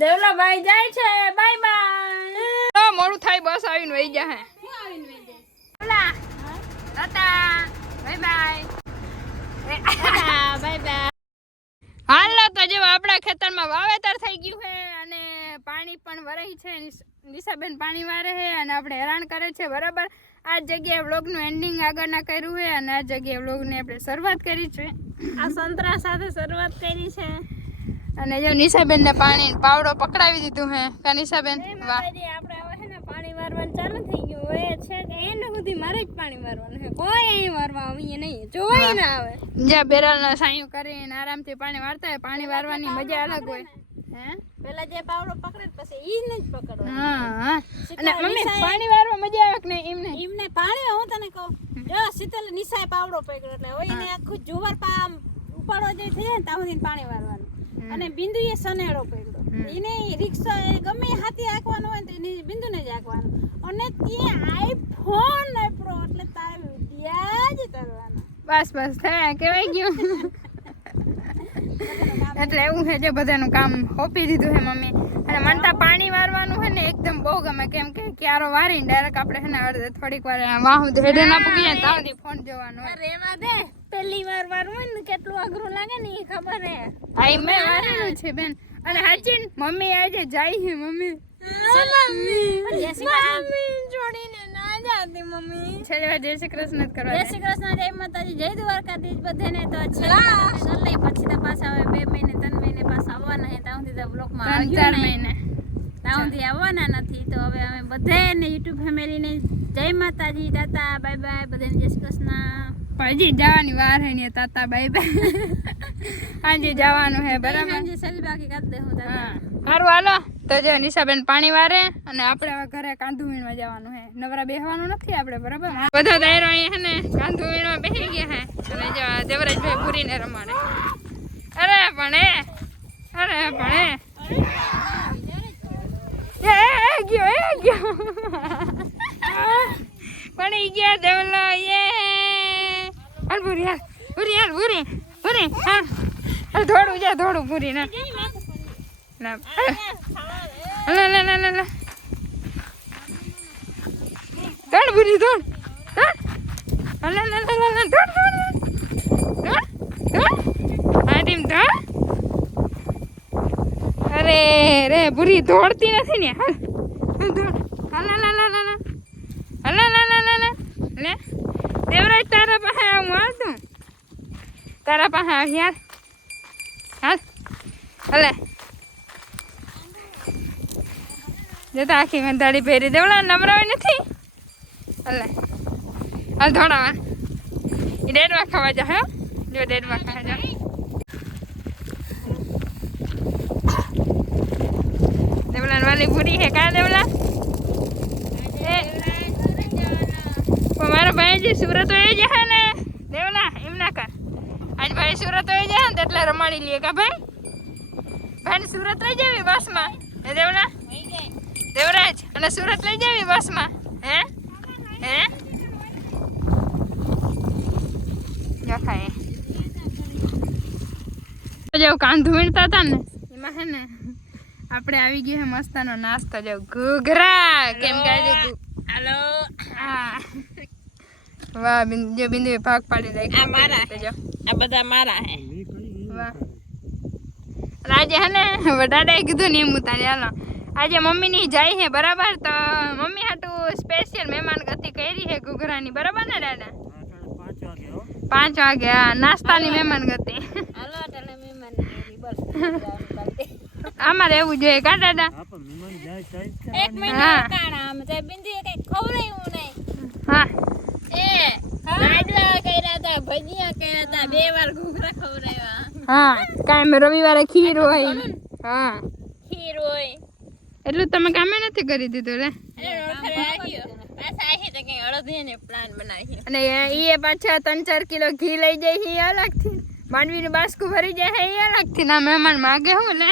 દેવલા ભાઈ જાય છે. Bye bye. તો મોડું થાય બસ આવીને વઈ જા હે. Devla tata bye bye. Tata bye bye. હાલો તો જો આપણા ખેતરમાં વાવેતર થઈ ગયું છે અને પાણી પણ વરાય છે. નિશાબેન પાણી વારે છે અને આપણે હેરાન કરે છે બરાબર. આ જગ્યાએ વ્લોગનું એન્ડિંગ આગળના કર્યું છે અને આ જગ્યાએ વ્લોગની આપણે શરૂઆત કરી છે. આ સંતરા સાથે શરૂઆત કરી છે અને જો નિશાબેનને પાણી પાવડો પકડાવી દીધું હે કા નિશાબેન. વાહ આપણે હવે છે ને પાણી વારવાનું ચાલુ થઈ ગયું હોય છે કે એને સુધી મારે જ પાણી વારવાનું છે. કોઈ અહીં વારવા આવીએ નહીં, જોવાય ના આવે. જ્યાં બેરલના સાયું કરીને આરામથી પાણી વારતા હોય, પાણી વારવાની મજા અલગ હોય. હે પેલા જે પાવડો પકડે પછી ઈ જ પકડો. હા અને મમ્મી પાણી વારવા મજા આવે કે નહીં? એમને પાણી હું તને કહું, જો શીતલ નિશાએ પાવડો પકડ્યો એટલે હોય એને આખું જુવાર પામ ઉપાડો જે થઈ જાય ને ત્યાં સુધી પાણી વારવાનું. અને બિંદુએ સનેડો પકડ્યો એને રિક્ષા ગમે હાથી હાંકવાનું હોય તો એને બિંદુને જ હાંકવાનું. અને ત્યાં આઈફોન આપ્યો એટલે તારે ત્યાં જ કરવાનો. બસ બસ થયા કેવાય ગયું. એટલે એવું છે જે બધાનું કામ સોંપી દીધું છે મમ્મી. અને મને પાણી વારવાનું છે ને એકદમ બહુ ગમે, કેમ કે ક્યારો વારીને ડાયરેક્ટ આપણે છે ને થોડીક વાર વાહુ હેડે ના પૂગી જાય ત્યાં સુધી ફોન જોવાનો. રેવા દે, પહેલી વાર વારવું હોય ને કેટલું અઘરું લાગે ને એ ખબર હે. આ મેં વારેલું છે બેન. અને હાચીન મમ્મી આજે જાય છે. મમ્મી જોડીને ના જાતી મમ્મી. છેલ્લે જય શ્રી કૃષ્ણ કરવા. જય શ્રી કૃષ્ણ, જય માતાજી, જય દ્વારકાધીશ બધાને. તો છેલ્લે પછી તો પાછા હવે 2 મહિને 3 મહિને પાછા આવવાના છે. ત્યાં સુધી તો બ્લોકમાં 3-4 મહિને ત્યાં સુધી આવવાના નથી. તો હવે અમે બધાને યુટ્યુબ ફેમિલીને જય માતાજી, ટાટા બાય બાય, બધાને જય શ્રી કૃષ્ણ. હજી જવાની વાર હે ને તાતા બાય બાય. આજે જવાનું હે બરાબર. આજે સેલ બાકી કરી દે હું તાતા. સારું હાલો તો જો નિશાબેન પાણી વારે અને આપણે હવે ઘરે કાંધું વીણવા જવાનું હે. નવરા બેહવાનું નથી આપણે બરાબર. બધા દાયરો અહીંયા હે ને કાંધું વીણવા બેસી ગયા હે. અને જો દેવરાજભાઈ પૂરીને રમાડે. અરે ભણે એ ગયો પડી ગયા દેવલા. યે હાલ પૂરી હાલ થોડું જા થોડું પૂરી ના ના દોડ પૂરી દોડ અરે રે પૂરી દોડતી નથી ને. લે દેવરાજ તારા પાસે હું આવતું, તારા પાસે આવ યાર. હાલ હલે જતા આખી ગંધાડી પહેરી દેવડા નમરાવી નથી. હલે હાલ ધોડાવા એ ડેડવા ખાવા જા. હે જો ડેડવા ખાવા જા. દેવલા વાલી પૂરી હે કા દેવલા. મારા ભાઈ જે સુરત હોય છે ને દેવલા એમ ના કર. આજ ભાઈ સુરત હોય છે ને એટલે રમાડી લઈએ કા ભાઈ. ભાઈ સુરત લઈ જાવી બસમાં હે દેવલા. દેવરાજ અને સુરત લઈ જાવી બસમાં. હે જખાય જો કાંધું વીણતા હતા ને એમાં હે ને આપણે આવી ગયો હે મસ્તાનો નાસ્તો. જો ઘૂઘરા કેમ કે હેલો. હા વાહ જો બિંદુ ભાગ પાડી રાખ્યો. આ મારા જો આ બધા મારા હે. વાહ આજે હે ને વડાડાએ કીધું ને એમ ઉતારી હાલો. આજે મમ્મીની જાય છે બરાબર. તો મમ્મી હાટું સ્પેશિયલ મહેમાન ગતિ કરી છે ઘૂઘરાની બરાબર ને દાદા. 5 વાગે હા નાસ્તાની મહેમાન ગતિ. હાલો તને મહેમાન કરી બસ. અમારે એવું જોઈએ કા દાદા. 1 મહિના કાણા આમ તે બિંદી કઈ ખવરાયું નહીં. હા લાડવા કર્યા હતા, ભજીયા કર્યા હતા, 2 વાર ઘૂઘરા ખવરાવ્યા. હા કાંઈ રવિવારે ખીર હોય. હા ખીર હોય એટલું તમે કામે નથી કરી દીધું રે. અને એ પાછા 3-4 કિલો ઘી લઈ જાય છે એ અલગથી. માંડવીનું બાસ્કું ભરી જાય એ અલગથી. ના મહેમાન માગે હું લે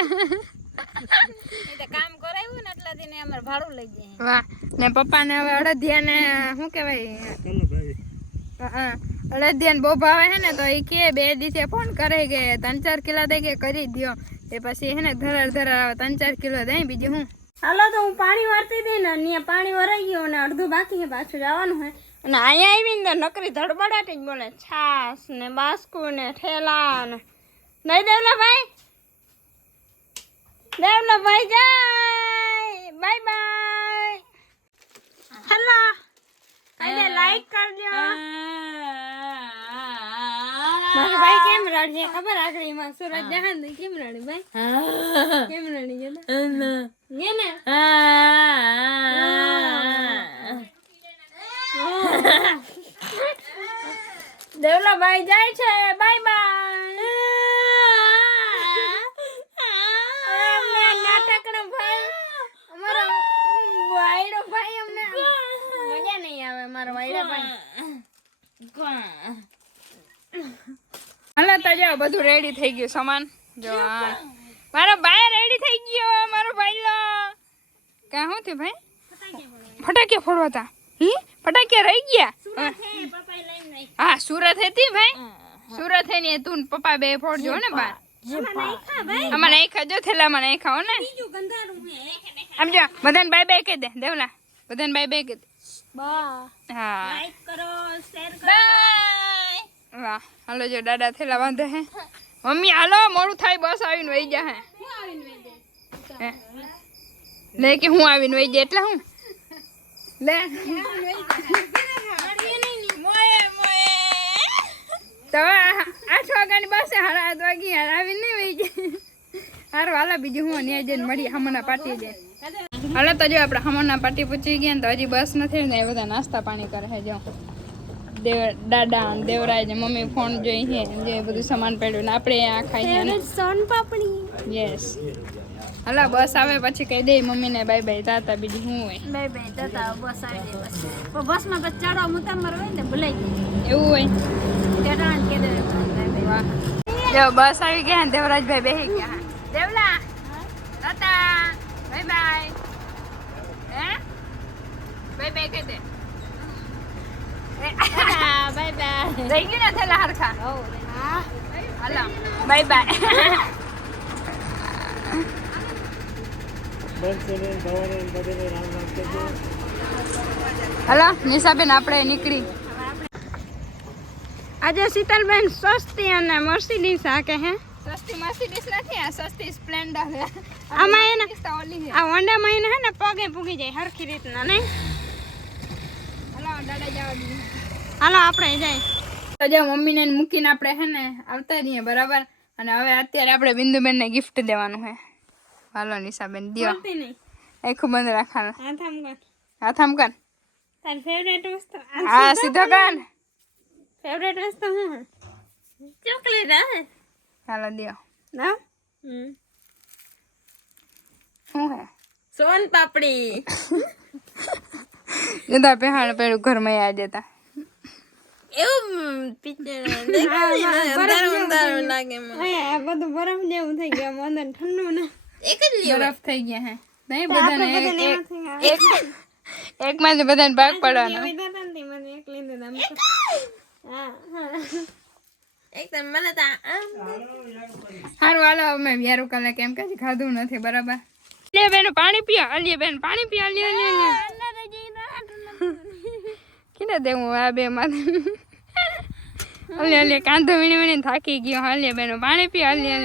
કામ કરાવ્યું ને એટલે દિને અમાર ભાડું લઈ જાય. વાહ ને પપ્પાને હવે અડદિયા ને શું કહેવાય અડદિયા ને બહુ ભાવે છે ને તો એ કે 2 દિવસે ફોન કરે કે 3-4 કિલો દે કે કરી દો. એ પછી હે ને ધરાર આવે 3-4 કિલો દે બીજું હું. હાલો તો હું પાણી વારતી હતી ને ત્યાં પાણી વરાઈ ગયું અને અડધું બાકી છે પાછું જવાનું છે અને અહીંયા આવીને તો નકરી ધડબડાટ જ બોલે છાસ ને બાસ્કુ ને ઠેલા ને નહીં દેવલાભાઈ જાય બાય બાય હેલો કાલે લાઈક કરજો મારો ભાઈ કેમ રડે ખબર આગળ માં સુરજ જહાન કેમ રડે ભાઈ કેમ રડી ગયો ને દેવલાભાઈ જાય છે બાય બાય અમને નાટકનો ભાઈ અમારો વાયડો ભાઈ અમને મજા નહીં આવે મારો વાયડો ભાઈ હાલો તો જો બધું રેડી થઈ ગયું સામાન જો આ મારો ભાઈ રેડી થઈ ગયો મારો ભાઈલો કા હું થયું ભાઈ ફટાકિયા ફોડવા હતા ફટાકિયા રહી ગયા હા સુરત હતી ભાઈ સુરત હે ને તું પપ્પા બે ફોડજો ને બાર આમાં નહીં ખાજો થેલામાં નહીં ખાઓ ને આમ જો બધાને બાય બાય કહી દે દેવલા બધાને બાય બાય કહી દે હા લાઈક કરો શેર કરો બાય વાહ હાલો જો દાદા થેલા બાંધે હે મમ્મી હાલો મોડું થાય બસ આવીને વહી જા હે લે કે હું આવીને વહી જાય એટલે હું લે તો 8 વાગ્યાની બસ 8:30 વાગે આવીને નહીં વહી જાય હારું હાલો બીજું હું ત્યાં જઈને મળી હમણાં પાટી જાય હાલો તો જો આપણે હમણાં પાટી પૂછી ગયા ને તો હજી બસ નથી ને એ બધા નાસ્તા પાણી કરે છે જો દાદા દેવરાજ મમ્મી ફોન જોઈ છે જે બધું સામાન પડ્યું ને આપણે આ ખાઈ છે સોન પાપડી યસ હાલો બસ આવે પછી કહી દે મમ્મીને બાય બાય તાતા બીજું શું હોય બાય બાય તાતા બસ આવી ગઈ બસ બસમાં તો ચડવા મુતામર હોય ને ભૂલાઈ ગઈ એવું હોય ચડવાનું કે દે વાહ જો બસ આવી ગયા ને દેવરાજભાઈ બેસી ગયા દેવલા તાતા બાય બાય હે બાય બાય કહી દે બાય બાય રહી ગયું ને થેલા હરખા હા હાલો બાય બાય હાલો નિશાબેન આપણે નીકળી આજે શીતલબેન સસ્તી અને મર્સિડીઝ હાકે હે સસ્તી મર્સિડીઝ નથી આ સસ્તી સ્પ્લેન્ડર છે આમાં એને ઓલી છે આ હોન્ડામાં એને હે ને પગે પૂગી જાય હરખી રીતના નહીં હાલો દાદા જવા દઈએ હાલો આપણે જાય તો જો મમ્મીને મૂકીને આપણે હે ને આવતા રહીએ બરાબર અને હવે અત્યારે આપણે બિંદુબેનને ગિફ્ટ દેવાનું છે હાલો નિશાબેન દિયો બોલતી નહીં આખું બંધ રાખવાનું હાથ આમ કર હાથ આમ કર તારી ફેવરેટ વસ્તુ હા સીધો કર ફેવરેટ વસ્તુ હું ચોકલેટ હે હાલો દિયો ના શું હે સોન પાપડી જતા પહેણ પેલું ઘરમાં આ જતા એવું પિક્ચર અંધારું લાગે મને આ બધું બરફ જેવું થઈ ગયું અંદર ઠંડુ ને એક જ બરફ થઈ ગયા હે નહીં બધાને એક માં જ બધાને ભાગ પડવાનો એકદમ મને તો સારું હાલો અમે વ્યારું કાલે કેમ કે ખાધું નથી બરાબર લે બેન પાણી પીઓ અલીએ બેન પાણી પીઓ અલીએ કિને દેવું આ બે માં અલે કાંધો વીણી વીણી થાકી ગયો અલીએ બેન પાણી પીઓ અલીએ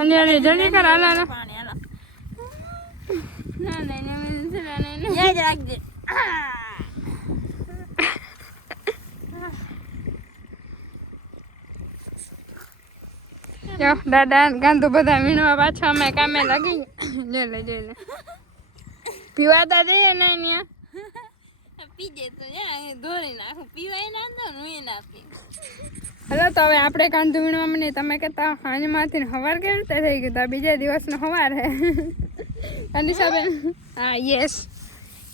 અલે જલ્દી કર હાલો હાલો યાદ રાખજે જો દાદા ગાંધો બધા વીણવા પાછા અમે કામે લાગી જોઈ લે પીવાતા જઈએ ને અહીંયા પીજે તો દોરી નાખું પીવાય ના દો હું ના પી હલો તો હવે આપણે કાંધો વીણવા મને તમે કહેતા સાંજમાંથી હવાર કેવી રીતે થઈ ગયું તો બીજા દિવસનો હવાર હે અનિશાબેન હા યસ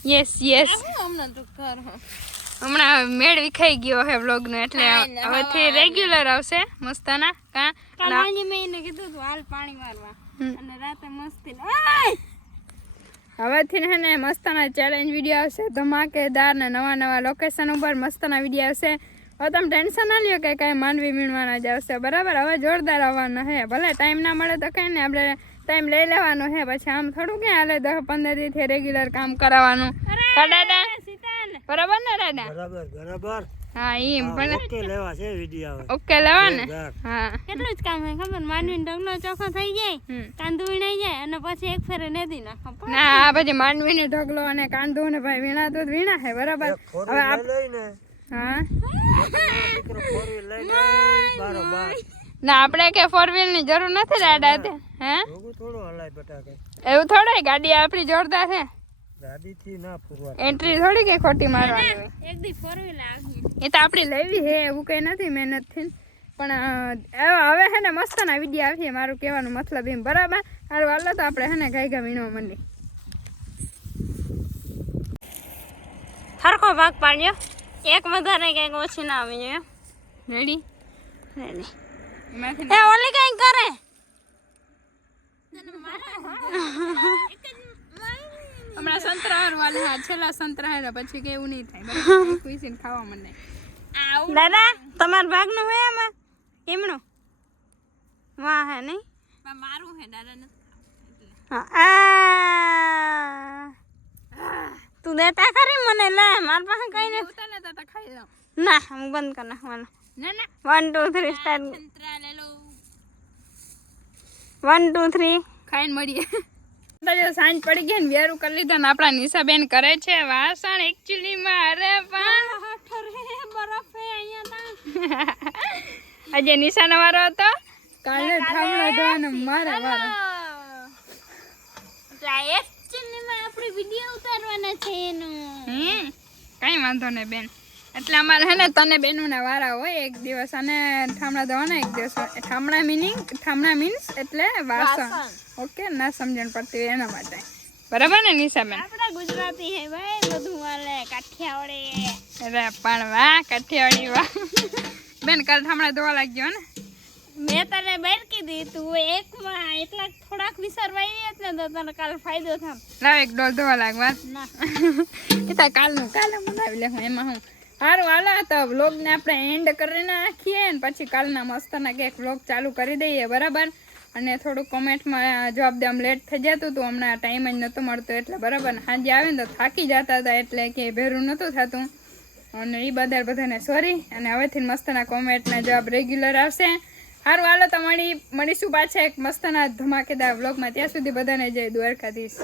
યસ યસ હમણાં તો કર હમણાં મેળ વિખાઈ ગયો હે વ્લોગનો એટલે હવેથી રેગ્યુલર આવશે મસ્તાના કા કાલે મેં એને કીધું તું હાલ પાણી મારવા અને રાતે મસ્તી હવેથી હે ને મસ્તાના ચેલેન્જ વિડીયો આવશે ધમાકેદાર ને નવા નવા લોકેશન ઉપર મસ્તાના વિડીયો આવશે હવે તમે ટેન્શન ના લ્યો કે કાંઈ માંડવી વીણવાના જ આવશે બરાબર. હવે જોરદાર આવવાનો હે, ભલે ટાઈમ ના મળે તો કંઈ ને આપણે ટાઈમ લઈ લેવાનો હે. પછી આમ થોડું ક્યાં હાલે 10-15 દીથી રેગ્યુલર કામ કરાવવાનું કા દાદા? બરાબર ને દાદા? બરાબર હા એમ પણ ઓકે લેવા છે વિડિયો આવે ઓકે લેવા ને. હા કેટલું જ કામ હે ખબર, માંડવીનો ઢગલો ચોખ્ખો થઈ જાય, કાંદુ વીણાઈ જાય અને પછી એક ફેરે નેદી નાખો. ના આ પછી માંડવીનો ઢગલો અને કાંદો ને ભાઈ વીણાતો જ વીણા હે બરાબર. હવે આપ લઈને હા દીકરો 4 વ્હીલ લઈને બારોબાર ના આપણે કે 4 વ્હીલ ની જરૂર નથી દાદા તે. હે જોગું થોડું હલાય બેટા કે એવું થોડું, ગાડી આપણી જોરદાર છે, ગાડી થી ના ફૂરવા એન્ટ્રી થોડી કે ખોટી મારવાની હોય. એક દી 4 વ્હીલ આવી એ તો આપણી લેવી હે, એવું કઈ નથી મહેનત થી. પણ હવે હે ને મસ્ત ના વિડીયો આવીએ, મારું કહેવાનું મતલબ એમ બરાબર. સારું હાલો તો આપણે હે ને ગાય વીણવા માંડી. સરખો ભાગ પાડ્યો, એક વધારે કઈક ઓછી ના આવી જોઈએ. Ready ready. એમાંથી એ ઓલી કઈ કરે હમણાં સંતરા હારું હાલે. હા છેલ્લા સંતરા હારે પછી કે એવું નહીં થાય બરાબર. ખુશીને ખાવા મને દાદા તમારા ભાગ નું હોય આમાં કેમનું વાહ હે નહીં મારું હે દાદા ને. તું દેતા ખરી મને લે, મારા પાસે કઈ નથી. ઉતાને તો ખાઈ જાવ. ના હું બંધ કરી નાખવાનું. ના ના 1 2 3 સ્ટાર્ટ. સંતરા લે લો, 1 2 3. ખાઈને મળીએ. તો જો સાંજ પડી ગઈ ને વેરું કરી લીધો ને આપણા નિશાબેન કરે છે વાસણ. એકચ્યુઅલી માં અરે પણ બરફ હે અહીંયા આજે નિશાનો વારો હતો, કાલે થાંભલો ધોવાનો મારે વારો. એકચ્યુઅલી માં આપણે વિડિયો ઉતારવાના છે એનું. કઈ વાંધો નહીં બેન. એટલે અમારે હે ને તને બેનું ના વારા હોય એક દિવસ, અને ઠામડા ધોવાના એક દિવસ. ઠામડા મીન્સ એટલે વાસણ. ઓકે ના સમજણ પડતી હોય એના માટે બરાબર ને નિશાબેન? આપણા ગુજરાતી હે ભાઈ, બધું વાલે કાઠિયાવાડી. અરે પણ વાહ કાઠિયાવાડી વાહ. બેન કાલ ઠામડા ધોવા લાગ્યો ને. મેં તને બહાર કીધી, તું એકમાં એટલા થોડાક વિસરવા આવી એટલે તો તને કાલ ફાયદો થાય. લાવ એક ડોલ ધોવા લાગવા. ના એ તો કાલનું કાલે મનાવી લે હું એમાં હું. સારું હાલો તો વ્લોગને આપણે એન્ડ કરી નાખીએ ને પછી કાલના મસ્તના કંઈક વ્લોગ ચાલુ કરી દઈએ બરાબર. અને થોડુંક કોમેન્ટમાં જવાબ દેવામાં લેટ થઈ જતું હતું, હમણાં ટાઈમ જ નહોતો મળતો એટલે બરાબર. સાંજે આવે ને તો થાકી જતા હતા એટલે કે ભેરું નહોતું થતું, અને એ બધાને સોરી. અને હવેથી મસ્તના કોમેન્ટના જવાબ રેગ્યુલર આવશે. સારું હાલો તો મળીશું પાછા એક મસ્તના ધમાકેદાર વ્લોગમાં. ત્યાં સુધી બધાને જય દ્વારકાધીશ.